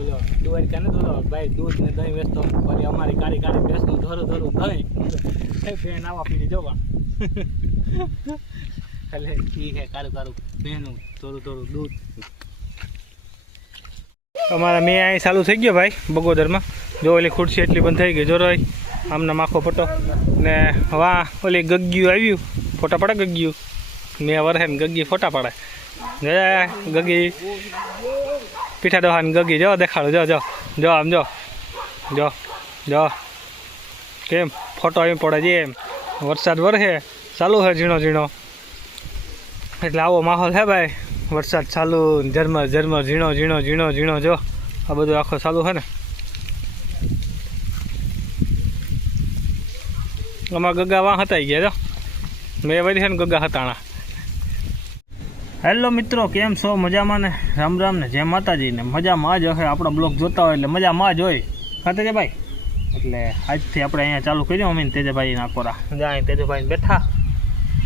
બોલો દ્વારકા ને તો ભાઈ દૂધ ને દહીં વેચતો પછી અમારી કાળી કાળી ભેંસનું ધોરું દહીં બેન આવા પીડી જોવા એટલે ઈ હે કારું બેનું થોડું દૂધ અમારા મેં અહીં ચાલુ થઈ ગયો ભાઈ બગોદરમાં જો ઓલી ખુરશી એટલી બંધ થઈ ગઈ જો રોય આમના માખો ફોટો ને વાહ ઓલી ગગ્યું આવ્યું ફોટા પડે ગગ્યું મેં વરહે ને ગગી ફોટા પડે ગગી પીઠા ડોહા ને ગગી જો દેખાડો જો આમ જો કેમ ફોટો એમ પડે છે એમ વરસાદ વરસે ચાલુ છે ઝીણો એટલે આવો માહોલ છે ભાઈ વરસાદ ચાલુ ઝરમર ઝીણો જો આ બધું આખો ચાલુ છે ને અમારા ગગા વાં હતાઈ ગયા જો મેં વળી છે ને ગગા હતાણા હેલો મિત્રો કેમ છો મજામાં ને રામ ને જય માતાજી ને મજામાં જ હશે આપણો બ્લોગ જોતા હોય એટલે મજામાં જ હોય હા તેજભાઈ એટલે આજથી આપણે અહીંયા ચાલુ કર્યું અમે તેજભાઈ નાકોરા જ્યાં તેજભાઈ બેઠા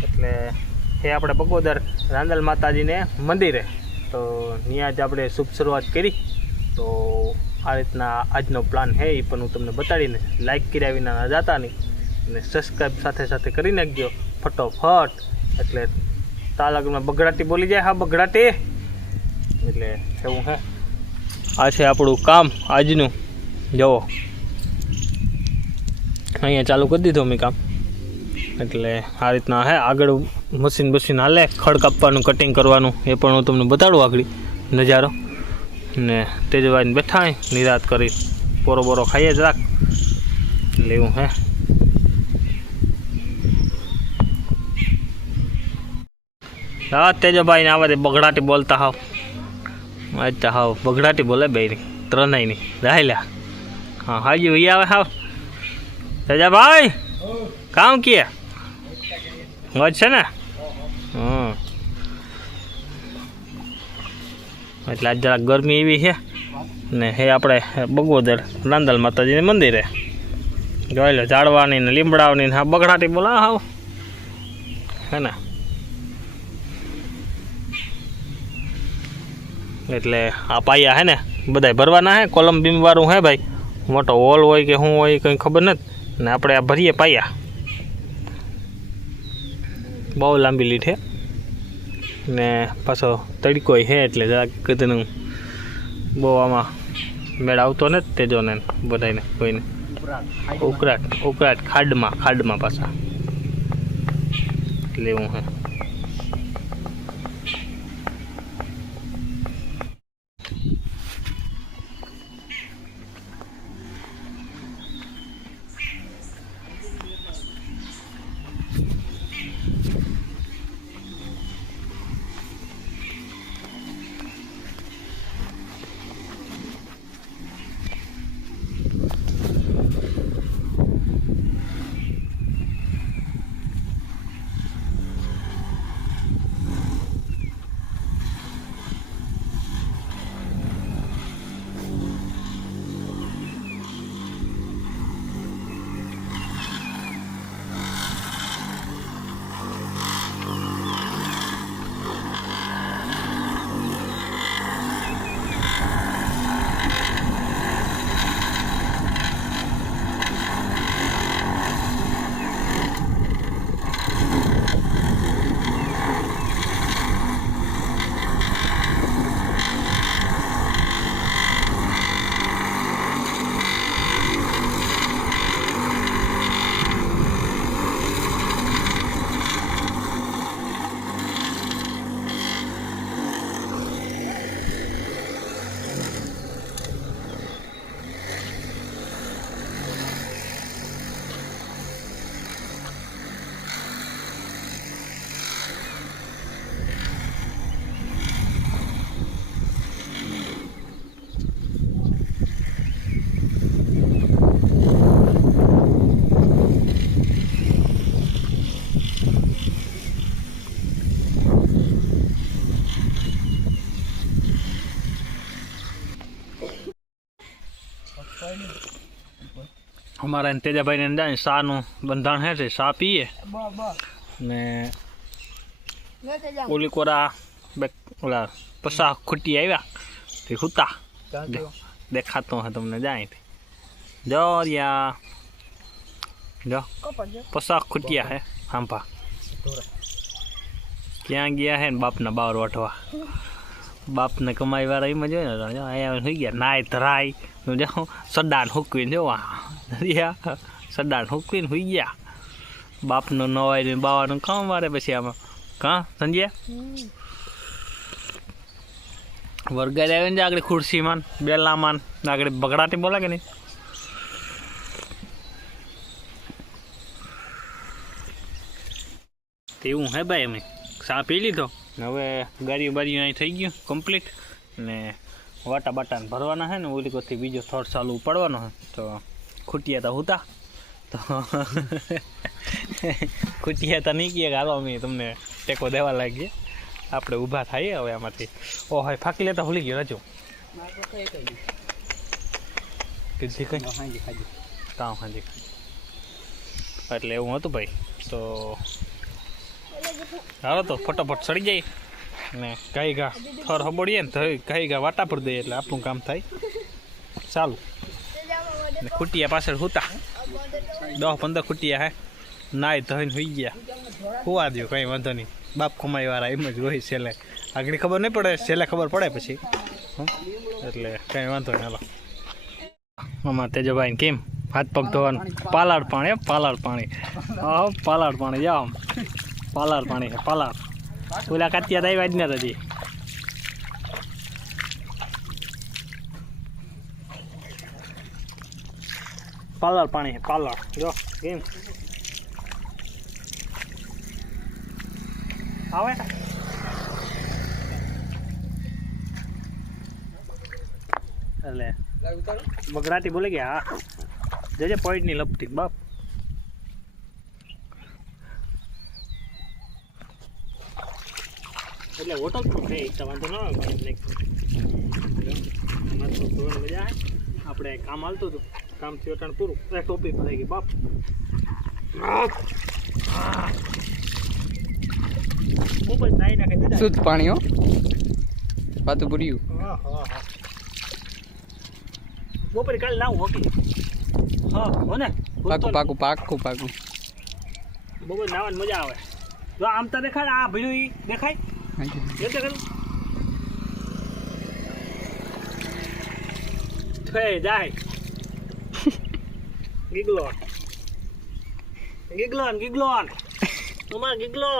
એટલે એ આપણે બગોદર રાંદલ માતાજીને મંદિરે તો ત્યાં જ આપણે શુભ શરૂઆત કરી તો આ રીતના આજનો પ્લાન છે એ પણ હું તમને બતાડીને લાઇક કર્યા વિના જતા નહીં અને સબસ્ક્રાઈબ સાથે કરી નાખજો ફટોફટ એટલે તાલગમાં બગડાટી બોલી જાય હા બગડાટી એટલે એવું હે આ છે આપણું કામ આજનું જુઓ અહીંયા ચાલુ કરી દીધું મેં કામ એટલે આ રીતના હે આગળ મશીન હાલે ખડ કાપવાનું કટિંગ કરવાનું એ પણ હું તમને બતાડું આગળ નજારો ને તેજભાઈને બેઠા નિરાત કરી બોરો ખાઈએ જ રાખ એટલે એવું હે હા તેજભાઈને આવા દે બગડાટી બોલતા હાવ અચ્છા હાવ બગડાટી બોલે બે ત્રણેય નહીં રાહેલા હા હાજી ભાઈ આવે હાવ તેજાભાઈ કામ કે મોજ છે ને એટલે આજ જરાક ગરમી એવી છે ને હે આપણે બગોદર રાંદલ માતાજીને મંદિરે જોઈ લો ઝાડવાની ને લીમડાવાની ને હા બગડાટી બોલા હાવ હે ને એટલે આ પાયા હે ને બધા ભરવાના હે કોલમ બીમ વાળું હે ભાઈ મોટો હોલ હોય કે શું હોય કંઈ ખબર નથી ને આપણે આ ભરીએ પાયા બહુ લાંબી લીટ હે ને પાછો તડકો છે એટલે જરાક કદનું બહુ આમાં મેળ આવતો ને તેજો ને બધાને કોઈને ઉકળાટ ખાડમાં પાછા એટલે એવું હે हमारा तेजा भाई ने जाए सा बंधाण है सा पीए ने ओली कोरा ओला पसा खुटी आव्या ते हुता દેખાતો હે તમને જાય જો રિયા જો પસાક ખૂટિયા હે હાંભા ક્યાં ગયા હે ને બાપના બાવર વાટવા બાપને કમાઈ વાળા એમાં જોઈ ને અહીંયા સુઈ ગયા નાય ધરાય જો સડાન હુકવીને જો રિયા સડાન હુકવીને સુઈ ગયા બાપનો નવાય ને બાવાનું કામ મારે પછી આમાં કાં સંજય વર્ગાઈ આવે ને આગળ ખુરશીમાં બેલામાં આગળ બગડાટી બોલે કે નહીં એવું હે ભાઈ અમે ચા પી લીધો હવે ગાડીઓ બારીઓ અહીં થઈ ગયું કમ્પ્લીટ ને વાટા બાટાને ભરવાના છે ને ઓલી કોથી બીજો થોડ ચાલુ પડવાનો હે તો ખૂટિયા તો હતા તો ખૂટિયા તો નહીં કહે હાલો અમે તમને ટેકો દેવા લાગીએ આપણે ઊભા થઈએ હવે આમાંથી ઓ હોય ફાંકી લેતા ભૂલી ગયો રાજુ કીધી કઈ કામ હાજી એટલે એવું હતું ભાઈ તો હાલો તો ફટાફટ સડી જાય ને ગાઈ ઘા થર હબોડીએ ને તો ગાઈ ઘા વાટા પર દઈએ એટલે આપણું કામ થાય ચાલુ ને ખૂટિયા પાછળ હુતા 10-15 ખૂટિયા હે નાય ધોઈને સુઈ ગયા હુવા દો કંઈ વાંધો નહીં બાપ કમાઈ વાળા એમ જ હોય છેલ્લે આગળ ખબર નહીં પડે છેલ્લે ખબર પડે પછી એટલે કંઈ વાંધો નહીં હાલો આમાં તેજભાઈ કેમ હાથ પગ ધોવાનું પાલાડ પાણી હા પાલાડ પાણી જાઓ પાલાડ પાણી છે પાલાડ ઓલા કાતિયા આવ્યા જ ને હજી પાલાડ પાણી છે પાલાડ જો કેમ આવે એટલે બગડાટી બોલે કે હા જજે પોઈન્ટ ની લપટી બાપ એટલે હોટલ પણ છે એક વાંધો ન આવે મજા આપણે કામ હાલતું હતું કામ થયું અટાણ પૂરું ટોપી ભરાઈ ગઈ બાપ શુદ્ધ પાણી હો પાતું પૂર્યું બપોરે કાલે લાવું હોકી હા હો ને પાકું બપોરે નાવાની મજા આવે જો આમ તો દેખાય આ ભીડું ઈ દેખાય જાય ગીગલોન તમારે ગીગલો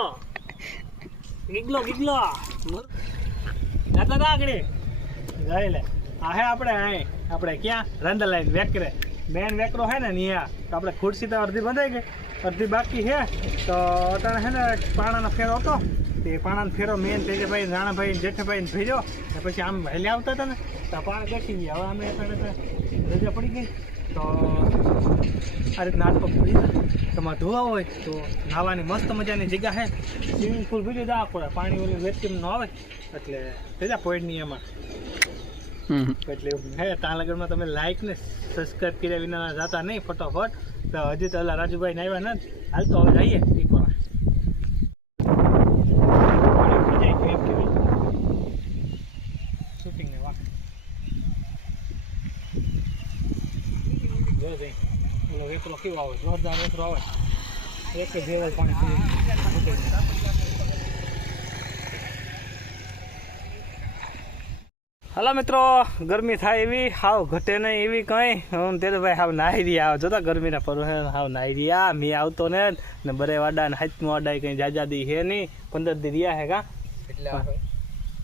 જાતા આગળ જઈ લે આ હે આપણે ક્યાં રંદા લાઈન વેકરે મેન વેકરો હે ને નિયા તો આપણે ખુરશી તો અડધી બંધાઈ ગઈ અડધી બાકી છે તો અટાણે હે ને પાણાનો ફેરો હતો તે પાણાનો ફેરો મેન તેજભાઈ રાણાભાઈ જેઠાભાઈને ભેજો ને પછી આમ હેલી આવતા હતા ને તો પાણા બેસી ગયા હવે અમે અટાણે રજા પડી ગઈ તો આ રીતના હાથ પગ પડી તમારે ધોવા હોય તો નાહવાની મસ્ત મજાની જગ્યા છે સ્વિમિંગ પુલ બીજું જવા પડે પાણી ઓલી વેચીમ ન આવે એટલે તેજા પોઈન્ટની એમાં એટલે હે ત્યાં લગનમાં તમે લાઈક ને સબસ્ક્રાઈબ કર્યા વિના જતા નહીં ફટોફટ તો હજી તો ઓલા રાજુભાઈ ને આવ્યા નથી હાલ તો હવે જઈએ એક વાર શૂટિંગની વાત જો જઈ ઓલો વેકરો કેવો આવે જોરદાર વેકરો આવે એક જ ભેળ પાણી હલો મિત્રો ગરમી થાય એવી હાવ ઘટે નહીં એવી કંઈ હું તે ભાઈ હાવ નાહી રહ્યા આવો જોતા ગરમીના પર્વ હાવ નાહી રહ્યા મેં આવતો ને બરે વાડા ને હાથમાં વાડા કંઈ જાજાદી હે નહીં 15 દી રહ્યા હે કા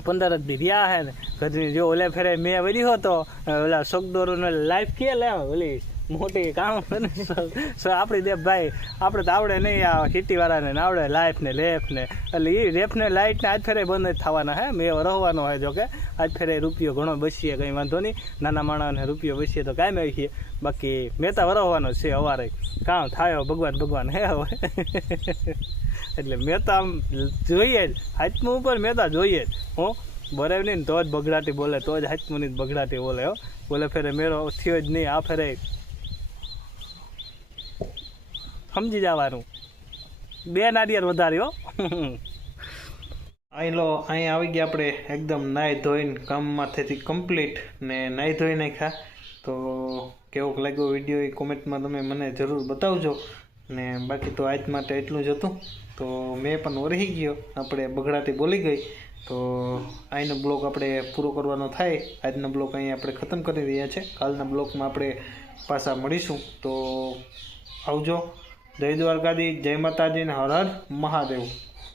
15 દી રહ્યા હે ને ગરમી જો ઓલે ફેરે મેં વળી હતો ઓલા શોકદોરો લાઈફ કે લે ઓલી મોટી કામ આપણી દે ભાઈ આપણે તો આવડે નહીં આ સિટીવાળાને આવડે લાઈફ ને લેફ ને એટલે એ રેફ ને લાઇટ ને આજ ફેરે બંધ જ થવાના હે મેં રહવાનો હોય જો કે આજ ફેરે રૂપિયો ઘણો બચીએ કંઈ વાંધો નહીં નાના માણસને રૂપિયો બચીએ તો કાંઈ આવીએ બાકી મહેતા વરવવાનો છે અવારે કામ થાય ભગવાન હે હવે એટલે મહેતા આમ જોઈએ જ હાથમાં ઉપર મહેતા જોઈએ જ હો બરાબર નહીં તો જ બગડાટી બોલે તો જ હાથમાં નહીં બગડાટી બોલે હો બોલે ફેરે મેરો થયો જ નહીં આ ફેરે સમજી જવાનું 2 નારિયેળ વધારે હો અહીં આવી ગયા આપણે એકદમ નાહી ધોઈને કામમાંથી કમ્પ્લીટ ને નાહી ધોઈ નાખ્યા. તો કેવોક લાગ્યો વિડીયો એ કોમેન્ટમાં તમે મને જરૂર બતાવજો. ને બાકી તો આજ માટે એટલું જ હતું. તો મેં પણ વરહી ગયો, આપણે બગડાટી બોલી ગઈ. તો અહીંનો બ્લોગ આપણે પૂરો કરવાનો થાય. આજનો બ્લોગ અહીં આપણે ખતમ કરી રહ્યા છે. કાલના બ્લોગમાં આપણે પાછા મળીશું. તો આવજો. જય દ્વારકાધીશ, જય માતાજી ને હર હર મહાદેવ.